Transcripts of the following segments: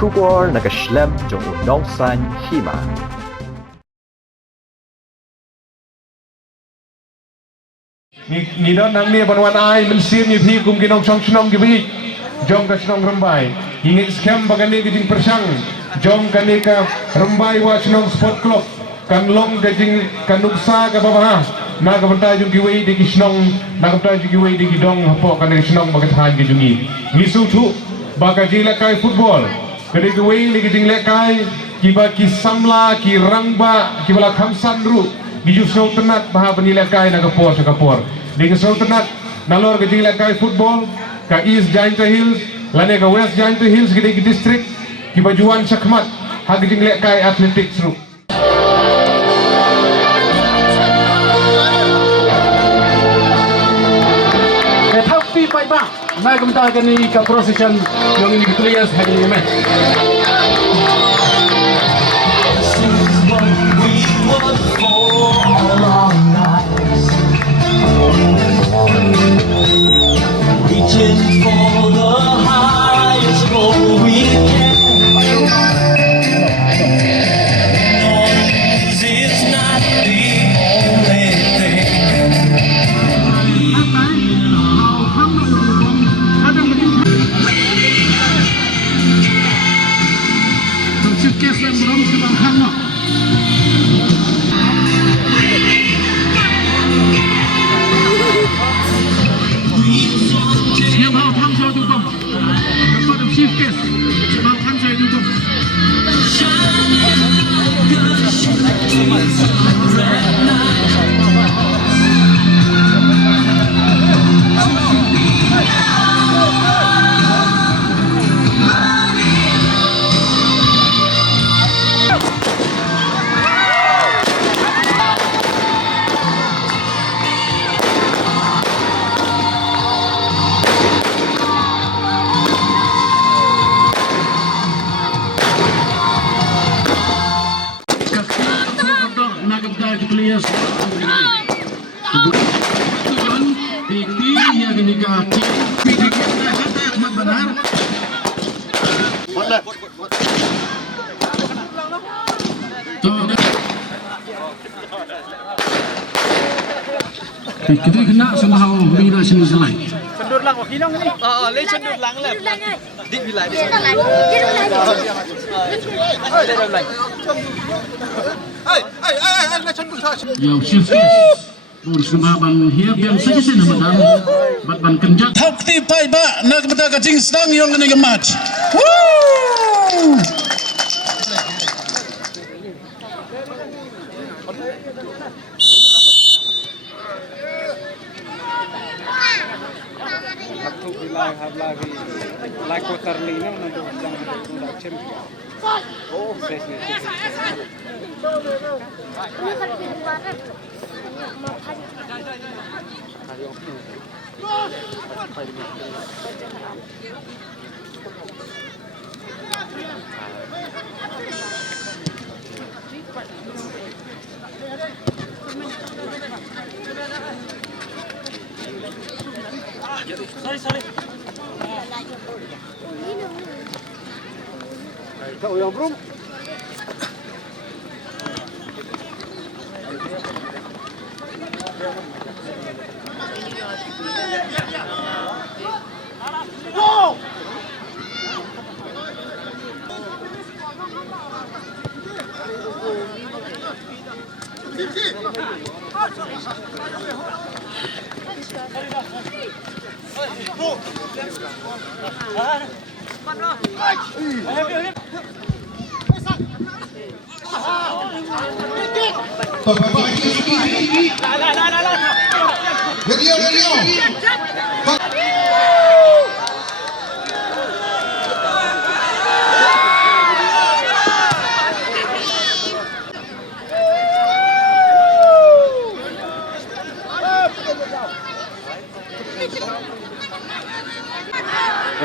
Phutball nag-slam jong udongsan Hima. Ni don nang ni banwan ai mensim ni phi kum kinong Wahshnong gibi jom ka Wahshnong Rymbai ingin scam bagani gijing persang jom kani ka Rymbai Wahshnong Sport Club kan long gijing kanuksa ka babaha na ka bantai jung giwei di Wahshnong na ka bantai jung giwei di gidong hapo kan Wahshnong bagat han gijungi ngisu thu baga jila kai football kani giwei li gijing lekai kiba ki samla ki rangba ki bala khamsan ru giju song tenat baha penilai kai na ka por sa ka por di song tenat nalor gijing lekai football ka East Giant Hills lane ka West Giant Hills gidi district ki bajuan sakmat ha gijing lekai athletics ru Happy Pai Ba, na kumta kani ka procession yung ini players hari ini. Reaching for the highest goal we can. Noise is not the only thing. Players kita kena somehow bila sini selai. Cendur lang Wahshnong ni. Le cendur lang lah. Dik bila dia. Yo shift. Bun sumaban hiap yang saja sini madam. Ban kenjak. Happy Pai Ba na kumta ka jing stang yung ni match. Woo! Like kotar ni na nando lang nando champion. Oh, ses ni. Sorry. Kau yang bro.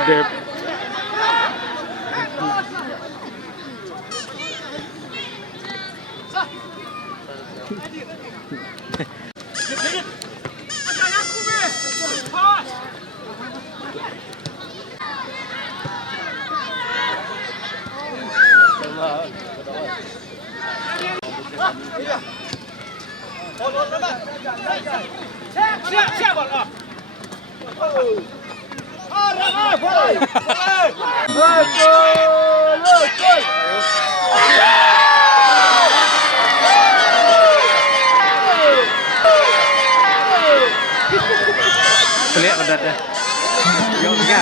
Dep. Lihat bedatnya. Yuk, ya.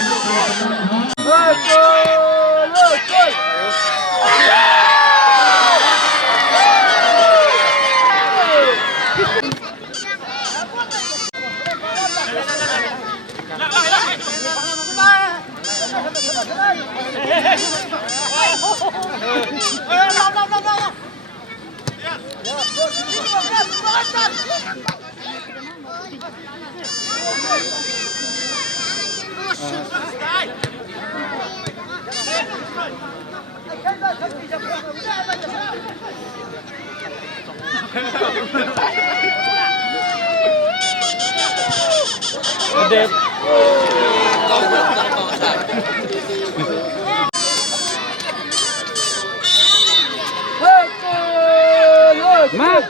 Mied.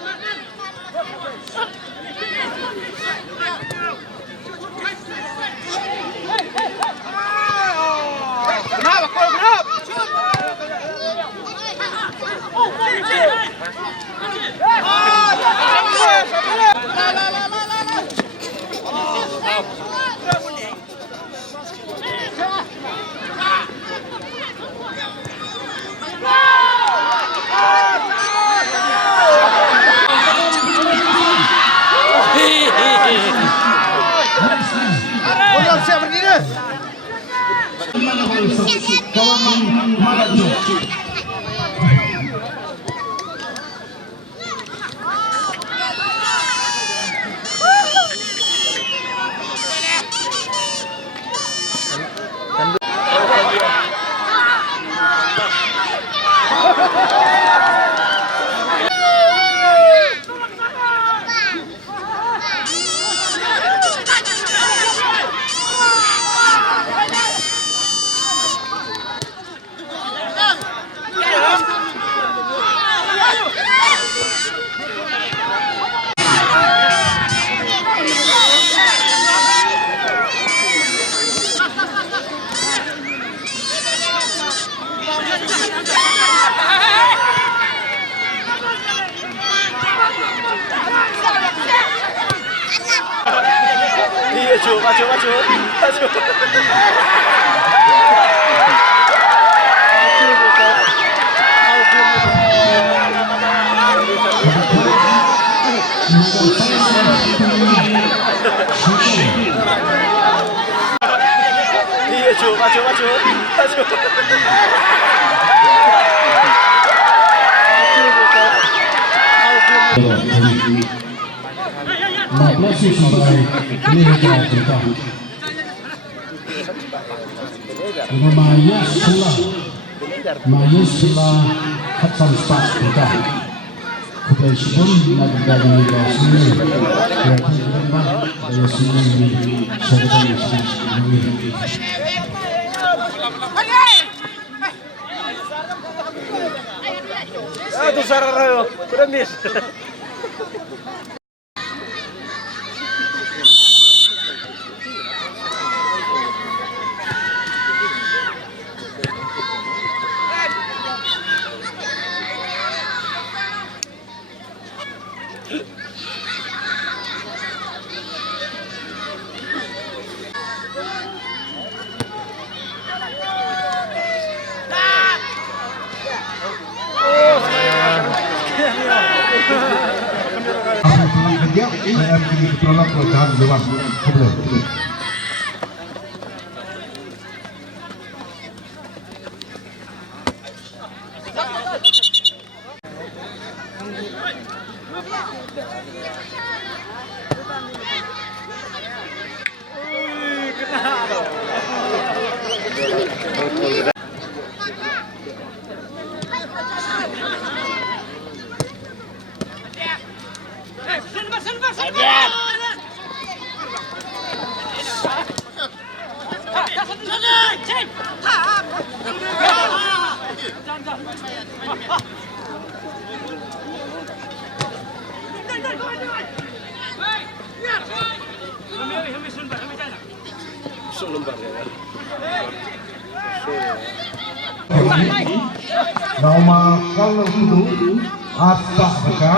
Maju. Aduh, sararayo. Udah miss. Nama kalau dulu apa mereka?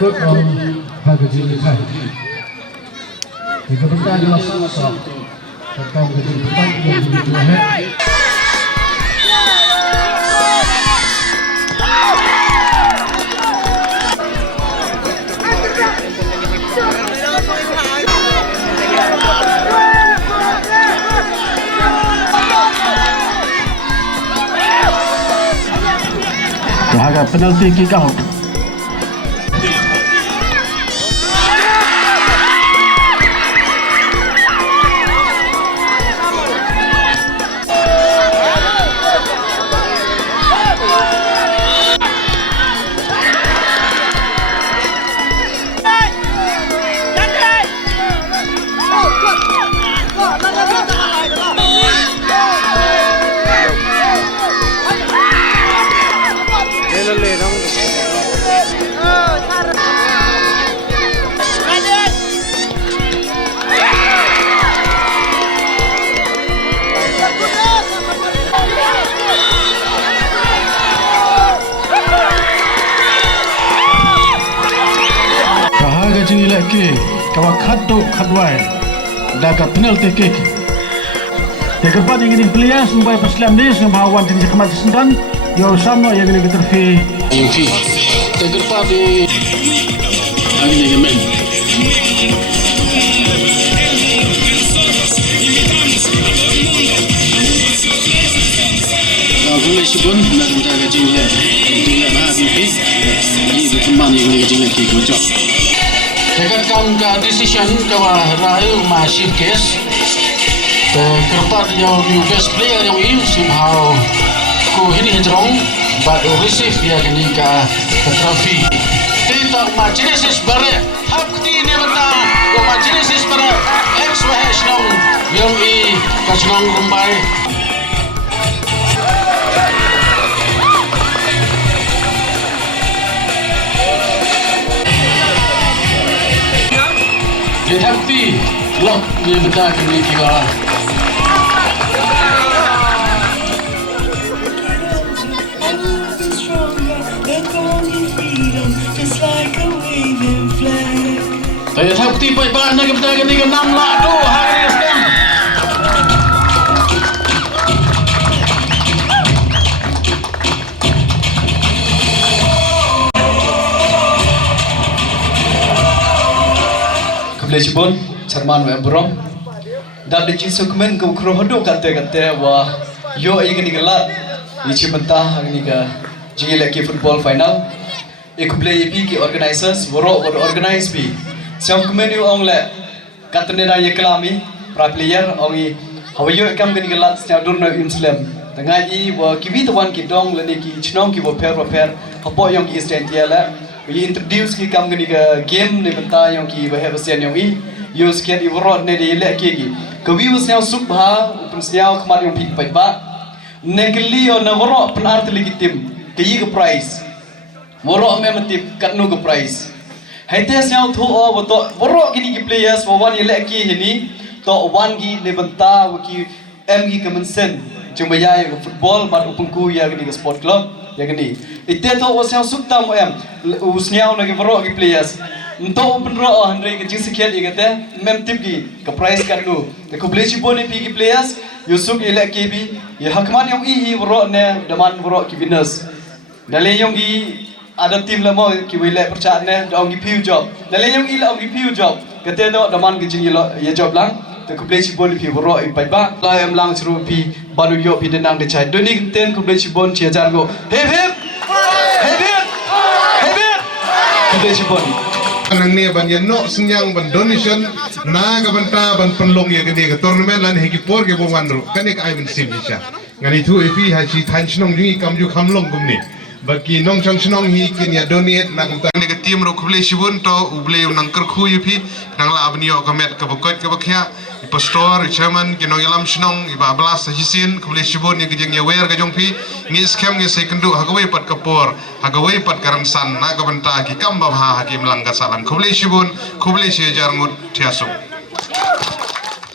Phutball Pagajini Thai. Dikatakan adalah sosok tentang kehidupan yang dibuat. Ada penalti kick out. Lagi kawan khaddo khadwai daga penalti kick. Depan yang ini pilihan sampai paslam ni sembawan jenis kematian yo sama yang ini terfi. Depan di ini men. Malaysia pun nak kita gajing le bah ni berkembang ni gajing le ke gocok dekat kan decision kawa rayu masih case kerpat yang new best player yang ini somehow ko ini henjrong but receive dia kini ka trophy kita Genesis bare hakti ni bata ko Genesis bare ex Wahshnong yang i Wahshnong Rymbai dia hakti lock ni bata kini kita saya tahu tiba bahan nak kita ni 6 lah tu hari sekarang. Kebelah Jepun, Cerman wa Burong. Dan di Jisukumen ke Ukrohodo kata-kata wah yo ini gelat. Ichi mentah ini ke jigi lagi football final. Kebelah EP ki organisers, warok organize bi. Siapa kemana orang le kata ni raya kelami para player orang hawayo kam gini gelat setiap durna Islam tengah ini wa kiwi tuan kita le ni ki chnong ki wa pair apa yang ki stand dia le we introduce ki kam gini ke game ni benta yang ki wa have sian yang i use ki ibrod ne di le ki kawi wa siap subha pun siap kemar yang pik pai ba negli on warok penart legitim ki prize warok memang katnu ke prize Haites yang tu betul borok gini ki players wawan yang lagi ini to wan gi lebenta ki gi kemensen cuma ya football bar upungku ya gini ke sport club ya gini itu to yang sukta mo usnya lagi borok ki players untuk open ro Andre ke jing sekian igate mem tip ki ke prize kan lu de ko play chibone pi ki players yusuk ile ki bi ya hakman yang i borok ne daman borok ki winners dale yang gi ada tim lama ki wilayah percayaan ne dong gi piu job dalam yang ila gi piu job kata no daman gi jing ya job lang te ku play chibon pi boro i pai ba la em lang seru pi baru yo pi denang de chai doni ten ku play chibon chi ajar go hep hep hep hep hep hep ku play chibon nang ni ban yan no senyang ban donation na ga ban ta ban penlong ya gede ga tournament lan hegi por ge bo wanru kane ka ai ban sim ni cha ngani thu epi ha chi than chnong ji kam ju khamlong gum ni bagi nong chang chnong hi kin ya donate nang ta ni ga team ro khule sibun to uble nang kar khu yupi nang la abni o kamet ka bokot ka bakhya pastor chairman ke nong yalam chnong iba blas sajisin khule sibun ni gejeng ya wer ga jong pi ni scam ni sekendu hagawe pat kapor hagawe pat karansan na ga banta ki kam ba ha hakim lang ga salam khule sibun khule se jarngut thiasu